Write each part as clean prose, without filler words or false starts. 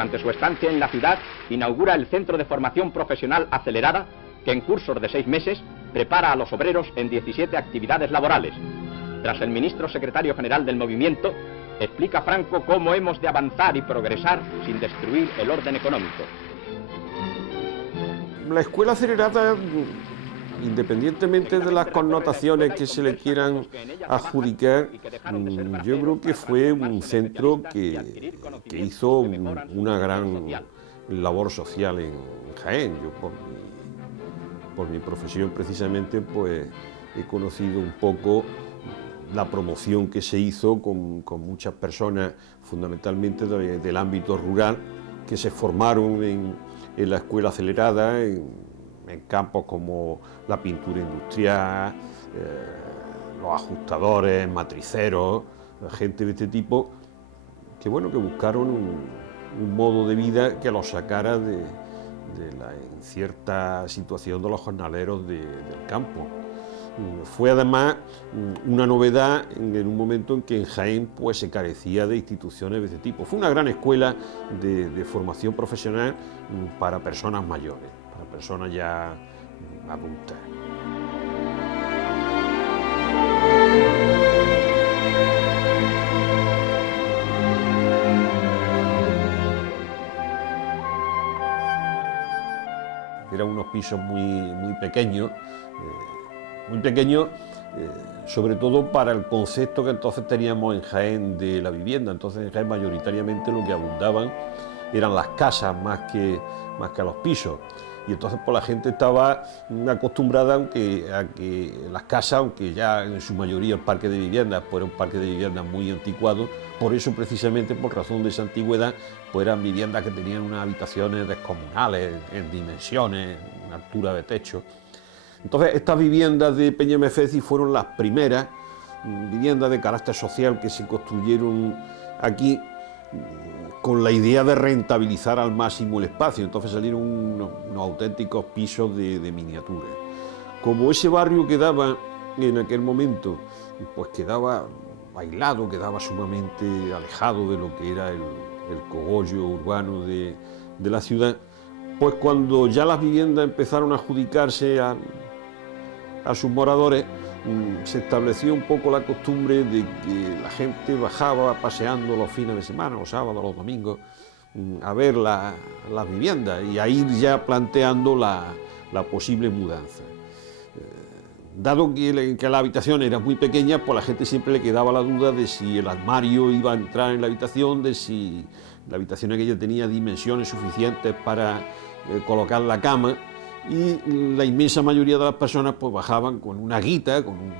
durante su estancia en la ciudad, inaugura el Centro de Formación Profesional Acelerada, que en cursos de 6 meses prepara a los obreros en 17 actividades laborales. Tras el ministro secretario general del movimiento, explica Franco cómo hemos de avanzar y progresar sin destruir el orden económico. La escuela acelerada, independientemente de las connotaciones que se le quieran adjudicar, yo creo que fue un centro que hizo una gran labor social en Jaén. Yo por mi profesión precisamente pues he conocido un poco la promoción que se hizo con muchas personas, fundamentalmente del ámbito rural, que se formaron en la escuela acelerada, en campos como la pintura industrial, los ajustadores, matriceros, gente de este tipo, que bueno, que buscaron un modo de vida que los sacara de la incierta situación de los jornaleros del campo. Fue además una novedad en un momento en que en Jaén pues, se carecía de instituciones de este tipo. Fue una gran escuela de formación profesional para personas mayores, para personas ya adultas. Eran unos pisos muy pequeños, sobre todo para el concepto que entonces teníamos en Jaén de la vivienda. Entonces en Jaén mayoritariamente lo que abundaban eran las casas más que los pisos. Y entonces pues, la gente estaba acostumbrada a que las casas, aunque ya en su mayoría el parque de viviendas pues, era un parque de viviendas muy anticuado, por eso precisamente por razón de esa antigüedad pues eran viviendas que tenían unas habitaciones descomunales en dimensiones, en altura de techo. Entonces estas viviendas de Peñamefeci fueron las primeras viviendas de carácter social que se construyeron aquí con la idea de rentabilizar al máximo el espacio. Entonces salieron unos auténticos pisos de miniatura. Como ese barrio quedaba en aquel momento, pues quedaba aislado, quedaba sumamente alejado de lo que era el cogollo urbano de la ciudad, pues cuando ya las viviendas empezaron a adjudicarse a sus moradores, se estableció un poco la costumbre de que la gente bajaba paseando los fines de semana, los sábados, los domingos, a ver las viviendas y a ir ya planteando la posible mudanza. Dado que la habitación era muy pequeña, pues la gente siempre le quedaba la duda de si el armario iba a entrar en la habitación, de si la habitación aquella tenía dimensiones suficientes para colocar la cama. Y la inmensa mayoría de las personas pues bajaban con una guita, con un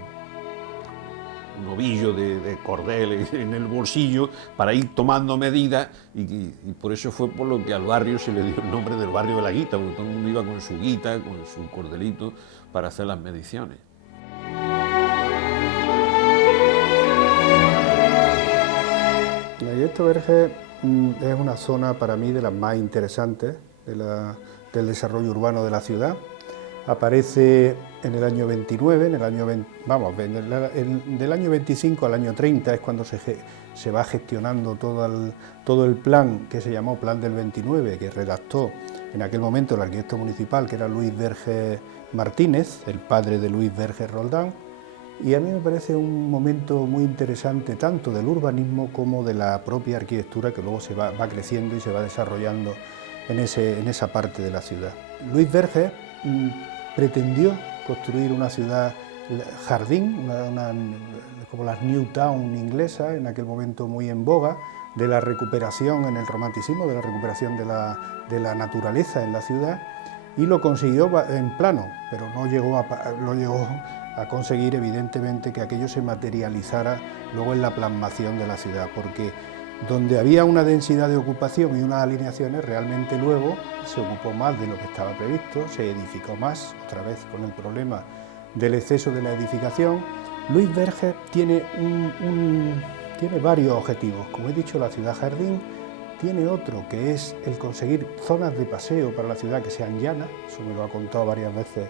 ovillo de cordel en el bolsillo para ir tomando medidas y por eso fue por lo que al barrio se le dio el nombre del barrio de la guita, porque todo el mundo iba con su guita, con su cordelito para hacer las mediciones. La Arquitecto Vergés es una zona para mí de las más interesantes del desarrollo urbano de la ciudad. Aparece en el año 29, del año 25 al año 30 es cuando se va gestionando todo el plan que se llamó Plan del 29, que redactó en aquel momento el arquitecto municipal, que era Luis Vergés Martínez, el padre de Luis Vergés Roldán, y a mí me parece un momento muy interesante tanto del urbanismo como de la propia arquitectura que luego se va creciendo y se va desarrollando en esa parte de la ciudad. Luis Vergés pretendió construir una ciudad jardín, como las New Town inglesas, en aquel momento muy en boga, de la recuperación en el romanticismo, de la recuperación de la naturaleza en la ciudad, y lo consiguió en plano, pero no llegó a conseguir evidentemente que aquello se materializara luego en la plasmación de la ciudad, porque donde había una densidad de ocupación y unas alineaciones, realmente luego se ocupó más de lo que estaba previsto, se edificó más, otra vez con el problema del exceso de la edificación. Luis Vergés tiene varios objetivos, como he dicho, la ciudad jardín, tiene otro que es el conseguir zonas de paseo para la ciudad que sean llanas, eso me lo ha contado varias veces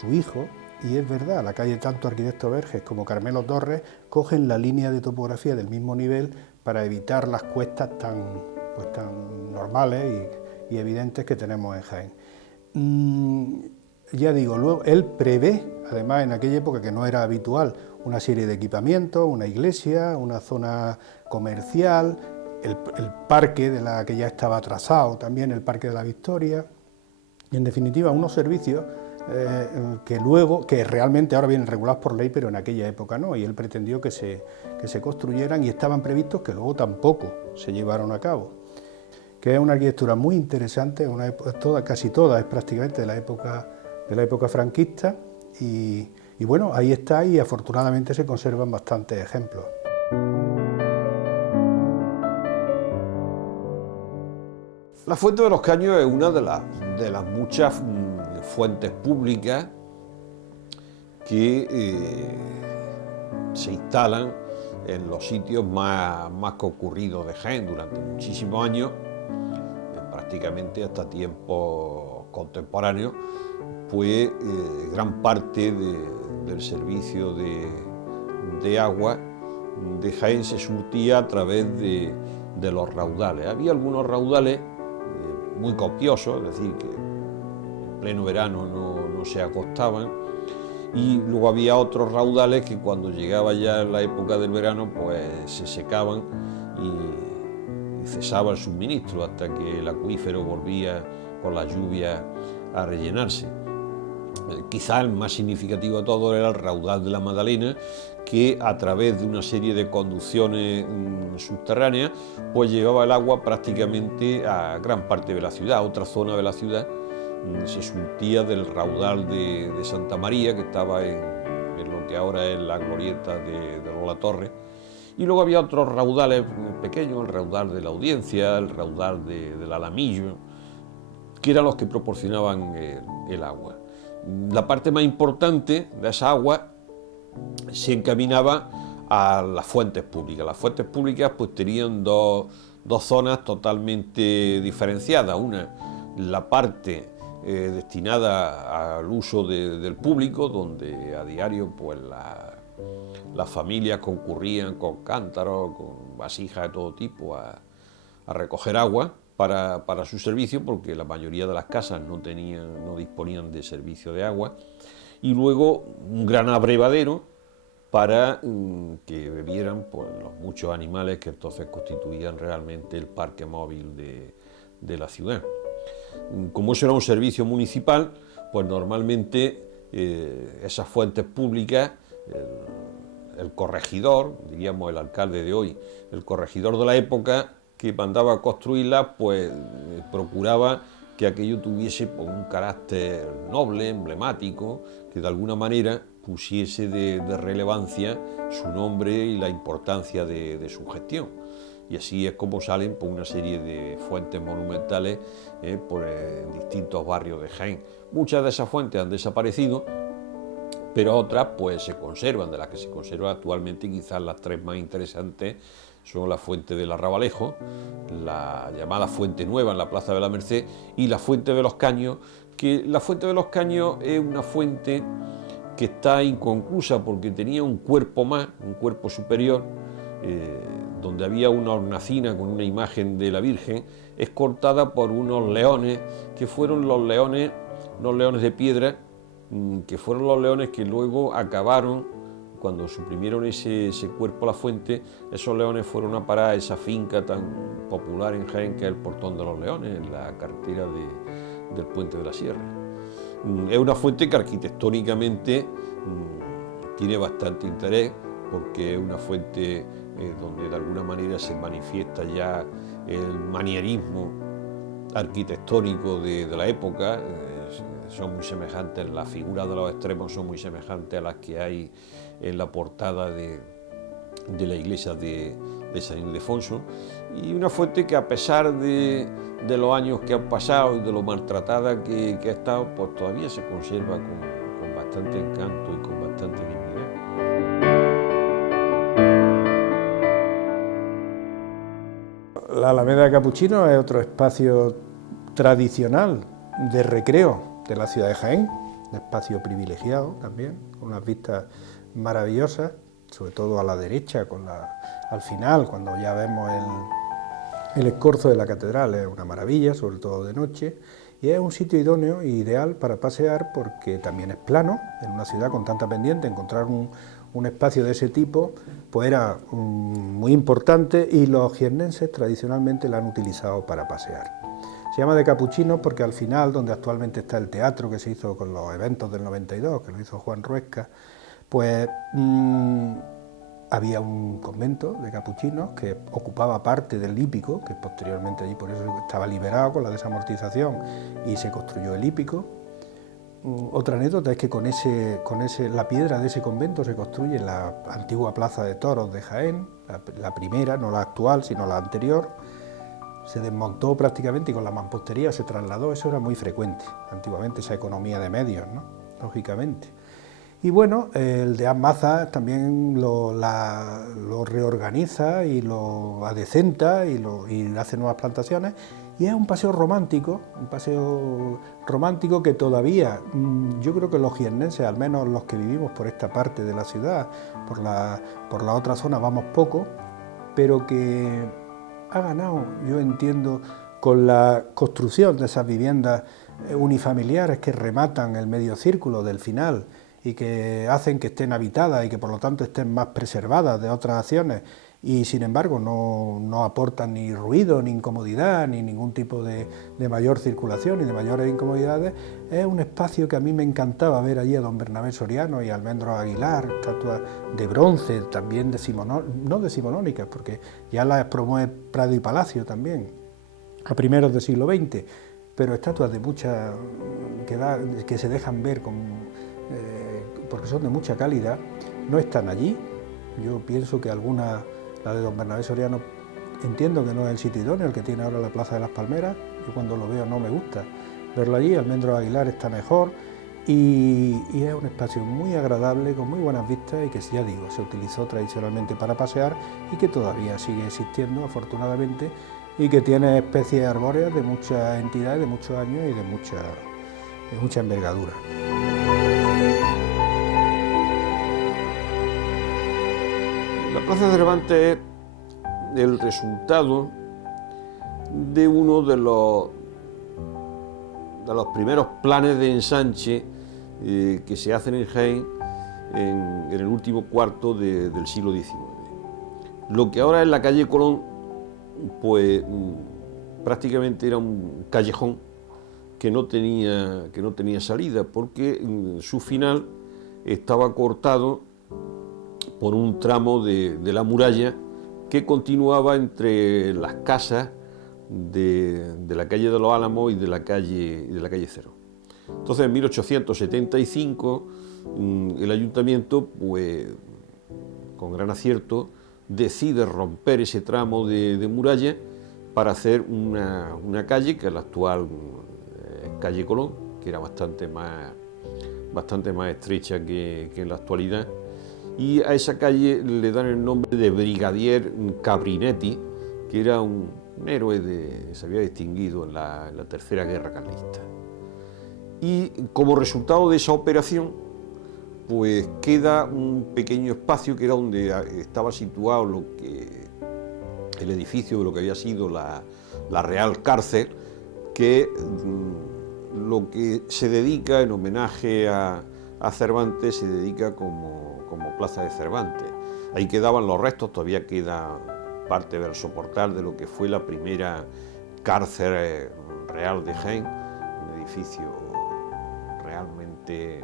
su hijo, y es verdad, la calle tanto Arquitecto Vergés como Carmelo Torres cogen la línea de topografía del mismo nivel para evitar las cuestas tan pues tan normales y evidentes que tenemos en Jaén. Ya digo, luego él prevé, además en aquella época que no era habitual, una serie de equipamientos, una iglesia, una zona comercial, el parque que ya estaba trazado, también el Parque de la Victoria, y en definitiva unos servicios que realmente ahora vienen regulados por ley, pero en aquella época no, y él pretendió que se construyeran y estaban previstos que luego tampoco se llevaron a cabo. Que es una arquitectura muy interesante, casi toda es prácticamente de la época franquista, y bueno, ahí está, y afortunadamente se conservan bastantes ejemplos. La Fuente de los Caños es una de las muchas fuentes públicas que se instalan en los sitios más concurridos de Jaén durante muchísimos años, prácticamente hasta tiempos contemporáneos, pues gran parte del servicio de agua de Jaén se surtía a través de los raudales. Había algunos raudales muy copiosos, es decir, que en pleno verano no se acostaban, y luego había otros raudales que cuando llegaba ya la época del verano pues se secaban y cesaba el suministro hasta que el acuífero volvía con la lluvia a rellenarse. Quizá el más significativo de todo era el raudal de la Magdalena, que a través de una serie de conducciones subterráneas pues llevaba el agua prácticamente a gran parte de la ciudad. Otra zona de la ciudad se surtía del raudal de Santa María, que estaba en lo que ahora es la glorieta de la Torre, y luego había otros raudales pequeños, el raudal de la Audiencia, el raudal del Alamillo, que eran los que proporcionaban el agua. La parte más importante de esa agua se encaminaba a las fuentes públicas. Las fuentes públicas pues tenían dos zonas totalmente diferenciadas. Una, la parte destinada al uso del público, donde a diario pues las familias concurrían con cántaros, con vasijas de todo tipo a recoger agua para su servicio, porque la mayoría de las casas no disponían de servicio de agua, y luego un gran abrevadero para que bebieran pues, los muchos animales que entonces constituían realmente el parque móvil de la ciudad. Como eso era un servicio municipal, pues normalmente esas fuentes públicas, el corregidor, diríamos el alcalde de hoy, el corregidor de la época que mandaba a construirlas, pues procuraba que aquello tuviese pues, un carácter noble, emblemático, que de alguna manera pusiese de relevancia su nombre y la importancia de su gestión. Y así es como salen por una serie de fuentes monumentales por distintos barrios de Jaén. Muchas de esas fuentes han desaparecido, pero otras pues se conservan. De las que se conservan actualmente, quizás las tres más interesantes son la fuente del Arrabalejo, la llamada Fuente Nueva en la Plaza de la Merced, y la Fuente de los Caños, que la Fuente de los Caños es una fuente que está inconclusa porque tenía un cuerpo más, un cuerpo superior, donde había una hornacina con una imagen de la Virgen, escoltada por unos leones, que fueron los leones de piedra, que fueron los leones que luego acabaron, cuando suprimieron ese cuerpo a la fuente, esos leones fueron a parar a esa finca tan popular en Jaén que es el Portón de los Leones, en la carretera del Puente de la Sierra. Es una fuente que arquitectónicamente tiene bastante interés, porque es una fuente donde de alguna manera se manifiesta ya el manierismo arquitectónico de la época. Son muy semejantes, las figuras de los extremos son muy semejantes a las que hay en la portada de la iglesia de San Ildefonso, y una fuente que, a pesar de los años que han pasado y de lo maltratada que ha estado, pues todavía se conserva con bastante encanto y con bastante dignidad. La Alameda de Capuchinos es otro espacio tradicional de recreo de la ciudad de Jaén, un espacio privilegiado también, con unas vistas maravillosas, sobre todo a la derecha, al final, cuando ya vemos El escorzo de la catedral es una maravilla, sobre todo de noche, y es un sitio idóneo e ideal para pasear porque también es plano. En una ciudad con tanta pendiente, encontrar un espacio de ese tipo pues era muy importante, y los jiennenses tradicionalmente la han utilizado para pasear. Se llama de Capuchinos porque al final, donde actualmente está el teatro que se hizo con los eventos del 92, que lo hizo Juan Ruesca, pues había un convento de capuchinos que ocupaba parte del Hípico, que posteriormente allí por eso estaba liberado con la desamortización y se construyó el Hípico. Otra anécdota es que con la piedra de ese convento se construye la antigua plaza de toros de Jaén, la primera, no la actual, sino la anterior. Se desmontó prácticamente y con la mampostería se trasladó. Eso era muy frecuente antiguamente, esa economía de medios, ¿no? Lógicamente. Y bueno, el de Mazas también lo reorganiza y lo adecenta y hace nuevas plantaciones, y es un paseo romántico que todavía, yo creo que los jiennenses, al menos los que vivimos por esta parte de la ciudad, por la otra zona vamos poco, pero que ha ganado, yo entiendo, con la construcción de esas viviendas unifamiliares que rematan el medio círculo del final y que hacen que estén habitadas y que por lo tanto estén más preservadas de otras acciones, y sin embargo no aportan ni ruido, ni incomodidad, ni ningún tipo de mayor circulación y de mayores incomodidades. Es un espacio que a mí me encantaba ver allí a don Bernabé Soriano y a Almendro Aguilar, estatuas de bronce, también no decimonónicas, porque ya las promueve Prado y Palacio también, a primeros del siglo XX, pero estatuas de mucha que se dejan ver porque son de mucha calidad, no están allí. Yo pienso que alguna, la de don Bernabé Soriano, entiendo que no es el sitio idóneo, el que tiene ahora la Plaza de las Palmeras. Yo cuando lo veo no me gusta verlo allí. Almendro Aguilar está mejor, y es un espacio muy agradable, con muy buenas vistas, y que, ya digo, se utilizó tradicionalmente para pasear y que todavía sigue existiendo, afortunadamente, y que tiene especies arbóreas de muchas entidades, de muchos años y de mucha envergadura. La Plaza de Cervantes es el resultado de uno de los primeros planes de ensanche que se hacen en Jaén en el último cuarto del siglo XIX. Lo que ahora es la calle Colón, pues prácticamente era un callejón que no tenía salida, porque su final estaba cortado por un tramo de la muralla que continuaba entre las casas de la calle de los Álamos y de la calle Cero. Entonces, en 1875, el ayuntamiento, pues, con gran acierto, decide romper ese tramo de muralla para hacer una calle, que es la actual calle Colón, que era bastante más estrecha que en la actualidad. Y a esa calle le dan el nombre de Brigadier Cabrinetti, que era un héroe se había distinguido en la Tercera Guerra Carlista. Y como resultado de esa operación, pues queda un pequeño espacio que era donde estaba situado el edificio de lo que había sido la Real Cárcel, que lo que se dedica en homenaje a Cervantes se dedica como Plaza de Cervantes. Ahí quedaban los restos, todavía queda parte del soportal de lo que fue la primera cárcel real de Jaén, un edificio realmente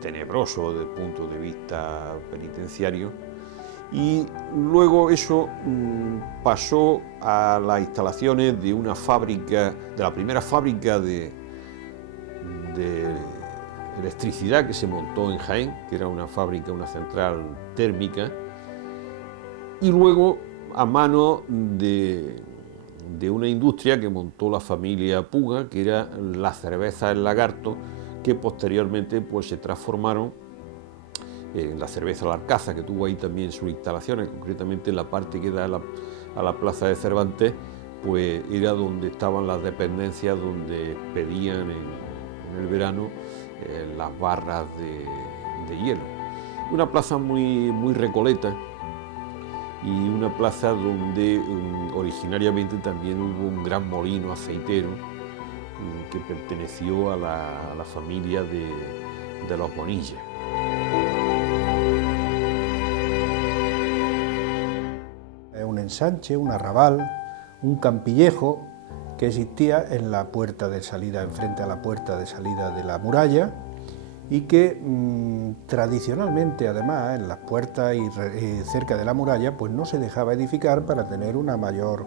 tenebroso desde el punto de vista penitenciario. Y luego eso pasó a las instalaciones de una fábrica, de la primera fábrica de electricidad que se montó en Jaén, que era una fábrica, una central térmica, y luego a mano de una industria que montó la familia Puga, que era la cerveza El Lagarto, que posteriormente pues se transformaron en la cerveza La Arcaza, que tuvo ahí también sus instalaciones. Concretamente la parte que da a la Plaza de Cervantes, pues era donde estaban las dependencias, donde pedían en el verano las barras de hielo. Una plaza muy recoleta, y una plaza donde originariamente también hubo un gran molino aceitero que perteneció a la familia de los Bonilla. Un ensanche, un arrabal, un campillejo que existía en la puerta de salida, enfrente a la puerta de salida de la muralla, y que tradicionalmente, además, en las puertas y cerca de la muralla, pues no se dejaba edificar para tener una mayor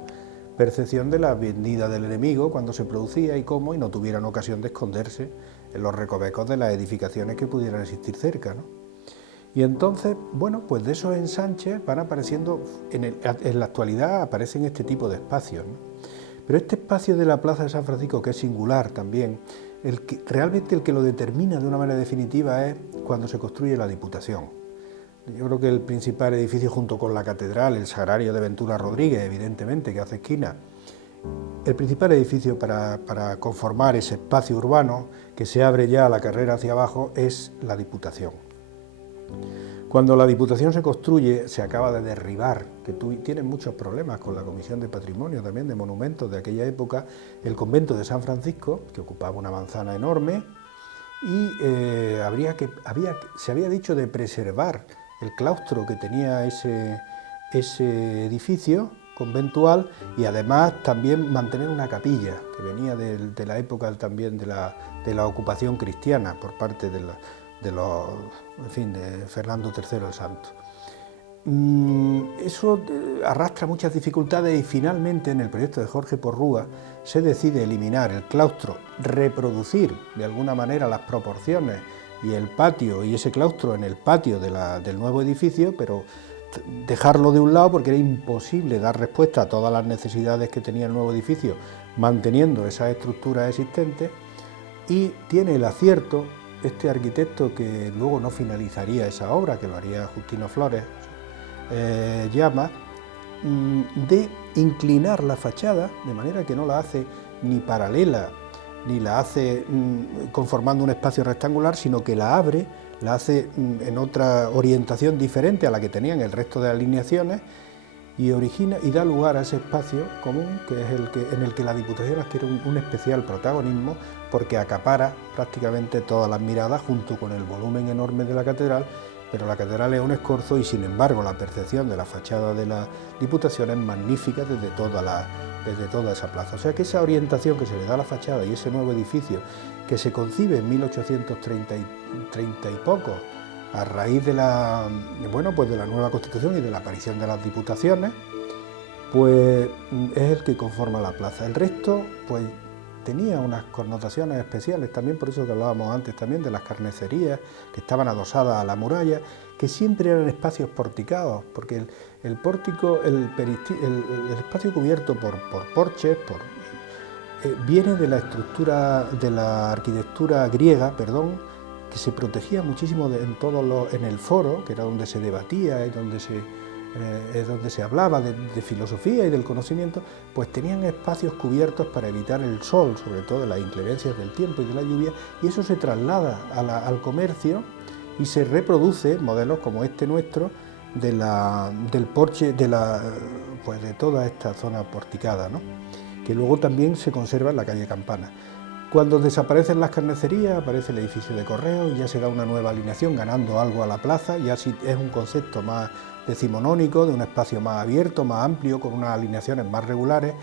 percepción de la vendida del enemigo cuando se producía y cómo, y no tuvieran ocasión de esconderse en los recovecos de las edificaciones que pudieran existir cerca, ¿no? Y entonces, bueno, pues de esos ensanches van apareciendo, en la actualidad aparecen este tipo de espacios, ¿no? Pero este espacio de la Plaza de San Francisco, que es singular también, realmente el que lo determina de una manera definitiva es cuando se construye la Diputación. Yo creo que el principal edificio, junto con la catedral, el Sagrario de Ventura Rodríguez, evidentemente, que hace esquina, el principal edificio para conformar ese espacio urbano que se abre ya a la carrera hacia abajo es la Diputación. Cuando la Diputación se construye, se acaba de derribar, que tienen muchos problemas con la Comisión de Patrimonio, también de monumentos de aquella época, el convento de San Francisco, que ocupaba una manzana enorme, y se había dicho de preservar el claustro que tenía ese edificio conventual, y además también mantener una capilla que venía de la época también de la ocupación cristiana por parte de Fernando III el Santo. Eso arrastra muchas dificultades y finalmente en el proyecto de Jorge Porrúa se decide eliminar el claustro, reproducir de alguna manera las proporciones y el patio y ese claustro en el patio del nuevo edificio, pero dejarlo de un lado porque era imposible dar respuesta a todas las necesidades que tenía el nuevo edificio manteniendo esas estructuras existentes, y tiene el acierto este arquitecto, que luego no finalizaría esa obra, que lo haría Justino Flores Llama, de inclinar la fachada de manera que no la hace ni paralela ni la hace conformando un espacio rectangular, sino que la abre, la hace en otra orientación diferente a la que tenían el resto de alineaciones, y origina y da lugar a ese espacio común, que es en el que la Diputación adquiere un especial protagonismo, porque acapara prácticamente todas las miradas junto con el volumen enorme de la catedral, pero la catedral es un escorzo y sin embargo la percepción de la fachada de la Diputación es magnífica desde toda esa plaza. O sea que esa orientación que se le da a la fachada y ese nuevo edificio que se concibe en 1830 y poco, a raíz de la nueva Constitución y de la aparición de las Diputaciones, pues es el que conforma la plaza. El resto, pues tenía unas connotaciones especiales, también por eso que hablábamos antes también de las carnicerías que estaban adosadas a la muralla, que siempre eran espacios porticados, porque el pórtico, el espacio cubierto por porches, viene de la estructura, de la arquitectura griega, que se protegía muchísimo en el foro, que era donde se debatía y donde se hablaba de filosofía y del conocimiento, pues tenían espacios cubiertos para evitar el sol, sobre todo de las inclemencias del tiempo y de la lluvia, y eso se traslada al comercio y se reproduce modelos como este nuestro del porche, de toda esta zona porticada, ¿no?, que luego también se conserva en la calle Campana. Cuando desaparecen las carnicerías, aparece el edificio de correos y ya se da una nueva alineación, ganando algo a la plaza, ya sí es un concepto más decimonónico, de un espacio más abierto, más amplio, con unas alineaciones más regulares,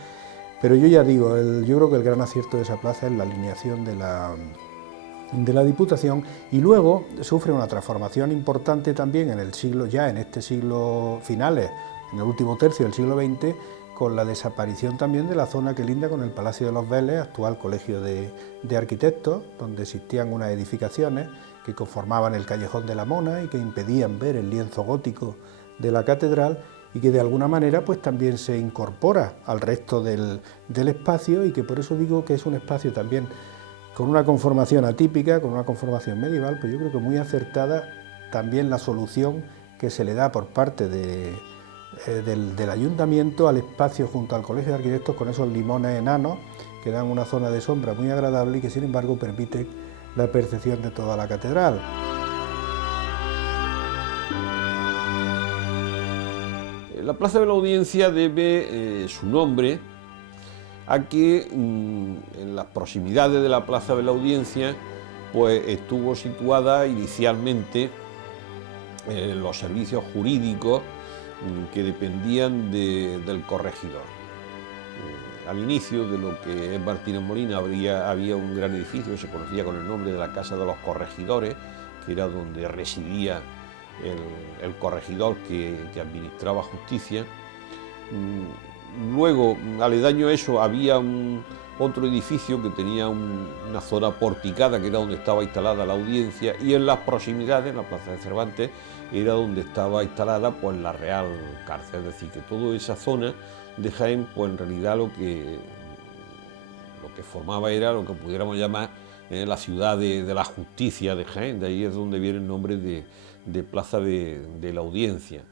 pero yo ya digo, yo creo que el gran acierto de esa plaza es la alineación de la Diputación, y luego sufre una transformación importante también en este siglo finales, en el último tercio del siglo XX, con la desaparición también de la zona que linda con el Palacio de los Vélez, actual Colegio de Arquitectos, donde existían unas edificaciones que conformaban el Callejón de la Mona y que impedían ver el lienzo gótico de la catedral, y que de alguna manera pues también se incorpora al resto del espacio, y que por eso digo que es un espacio también con una conformación atípica, con una conformación medieval, pero yo creo que muy acertada también la solución que se le da por parte del ayuntamiento al espacio junto al Colegio de Arquitectos, con esos limones enanos que dan una zona de sombra muy agradable y que sin embargo permiten la percepción de toda la catedral. La Plaza de la Audiencia debe su nombre a que en las proximidades de la Plaza de la Audiencia pues estuvo situada inicialmente los servicios jurídicos que dependían del corregidor. Al inicio de lo que es Martínez Molina había un gran edificio que se conocía con el nombre de la Casa de los Corregidores, que era donde residía el corregidor que administraba justicia. Luego, aledaño a eso, había otro edificio que tenía una zona porticada, que era donde estaba instalada la audiencia, y en las proximidades, en la Plaza de Cervantes, era donde estaba instalada pues, la Real Cárcel. Es decir, que toda esa zona de Jaén, pues en realidad lo que formaba era lo que pudiéramos llamar la ciudad de la justicia de Jaén. De ahí es donde viene el nombre de Plaza de la Audiencia.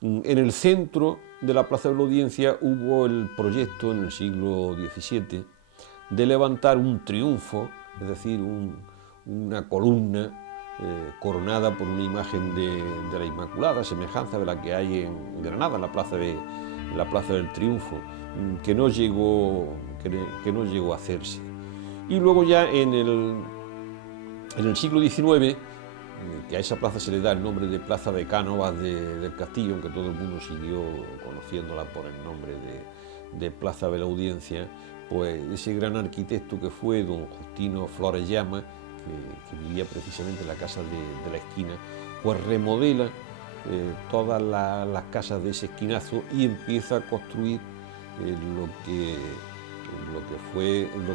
En el centro de la Plaza de la Audiencia hubo el proyecto en el siglo XVII de levantar un triunfo, es decir, una columna coronada por una imagen de la Inmaculada, semejanza de la que hay en Granada, en la Plaza del Triunfo, que no llegó a hacerse. Y luego ya en el siglo XIX, que a esa plaza se le da el nombre de Plaza de Cánovas del Castillo, aunque todo el mundo siguió conociéndola por el nombre de Plaza de la Audiencia, pues ese gran arquitecto que fue don Justino Flores Llama, que vivía precisamente en la casa de la esquina, pues remodela todas las casas de ese esquinazo y empieza a construir lo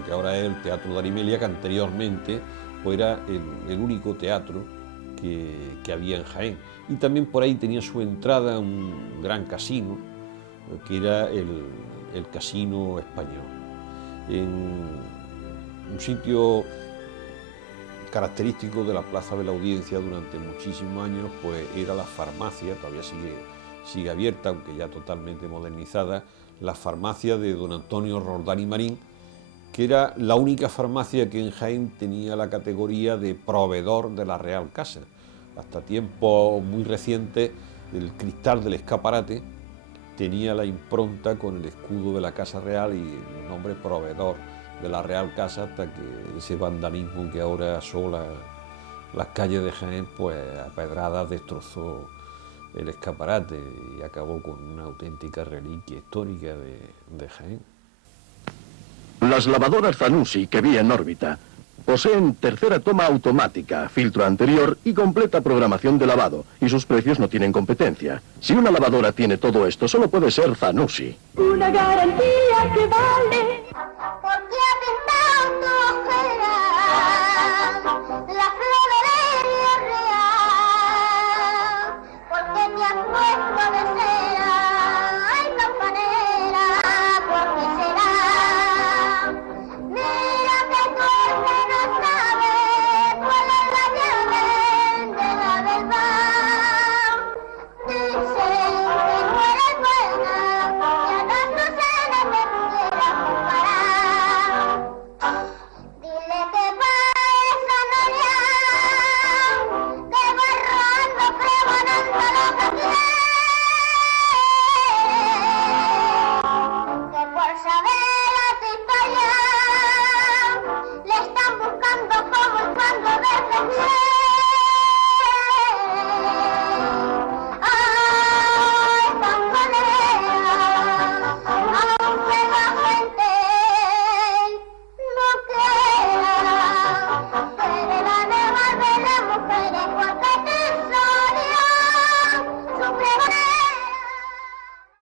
que ahora es el Teatro de Arimelia, que anteriormente pues era el único teatro que había en Jaén. Y también por ahí tenía su entrada un gran casino, que era el Casino Español. En un sitio característico de la Plaza de la Audiencia durante muchísimos años pues era la farmacia, todavía sigue abierta, aunque ya totalmente modernizada, la farmacia de don Antonio Roldán y Marín, que era la única farmacia que en Jaén tenía la categoría de proveedor de la Real Casa. Hasta tiempos muy recientes, el cristal del escaparate tenía la impronta con el escudo de la Casa Real y el nombre proveedor de la Real Casa, hasta que ese vandalismo que ahora asola las calles de Jaén, pues a pedradas destrozó el escaparate y acabó con una auténtica reliquia histórica de Jaén. Las lavadoras Zanussi que vi en órbita poseen tercera toma automática, filtro anterior y completa programación de lavado, y sus precios no tienen competencia. Si una lavadora tiene todo esto, solo puede ser Zanussi. Una garantía que vale.